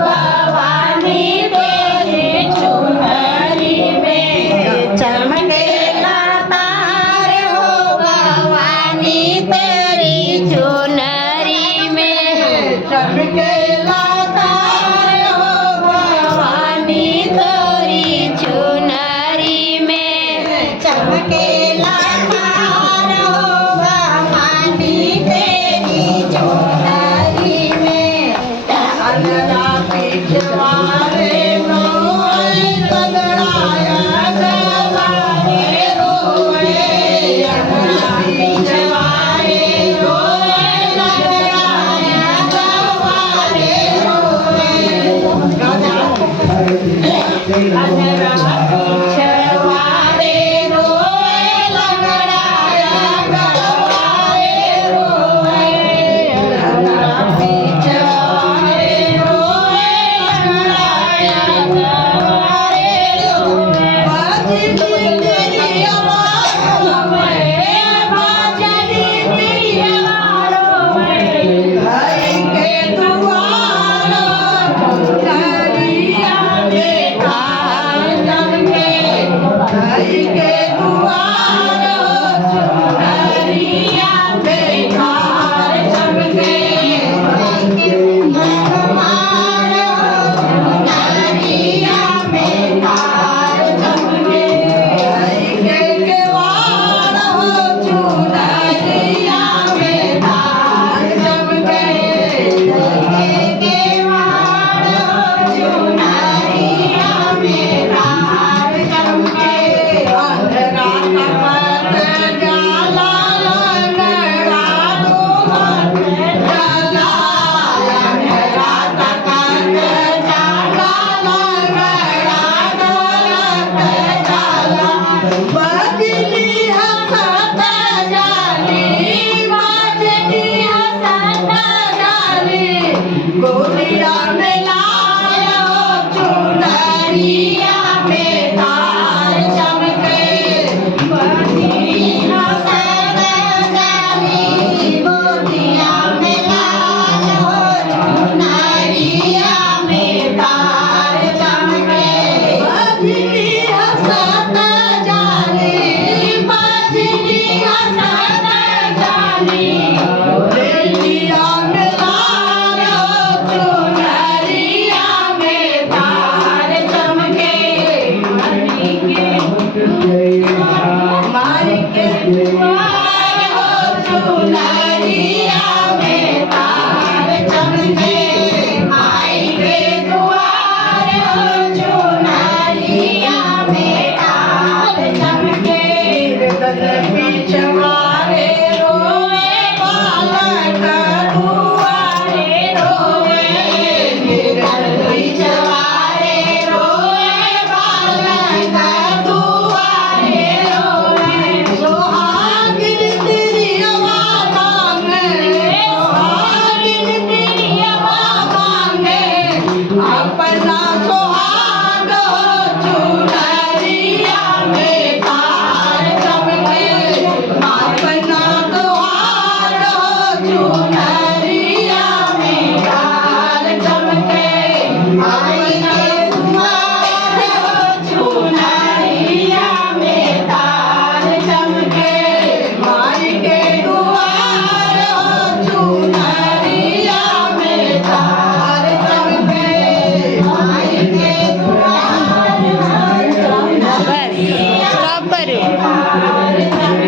भवानी तेरी चुनरी में चमकेला तारे हो भवानी तेरी चुनरी में चमकेला तारे हो भवानी तेरी चुनरी में चमकेला तारे हो भवानी तेरी चुनरी में अलरा पिछवाड़े रोए लगड़ाया गवारे रोए अलरा पिछवाड़े रोए लगड़ाया गवारे रोए अलरा पिछवाड़े रोए लगड़ाया गवारे रोए अलरा पिछवाड़े रोए लगड़ाया गवारे रोए बाजनी तेरी आवाज़ों में बाजनी तेरी आवाज़ों में घर के दुआरों चुनरिया देखा चमके घर के दुआरों चुनरिया देखा चमके हमारो चुनरिया में तार चमके घर के केवाड़ो चुनरिया में तार चमके घर के केवाड़ो चुनरिया में तार चमके अंधरा तपत जाला लगड़ा दो हाथ जाला अंधरा तपत जाला लगड़ा दो हाथ जाला बजनी हंसत जाली बजनी हंसत जाली गोलिया में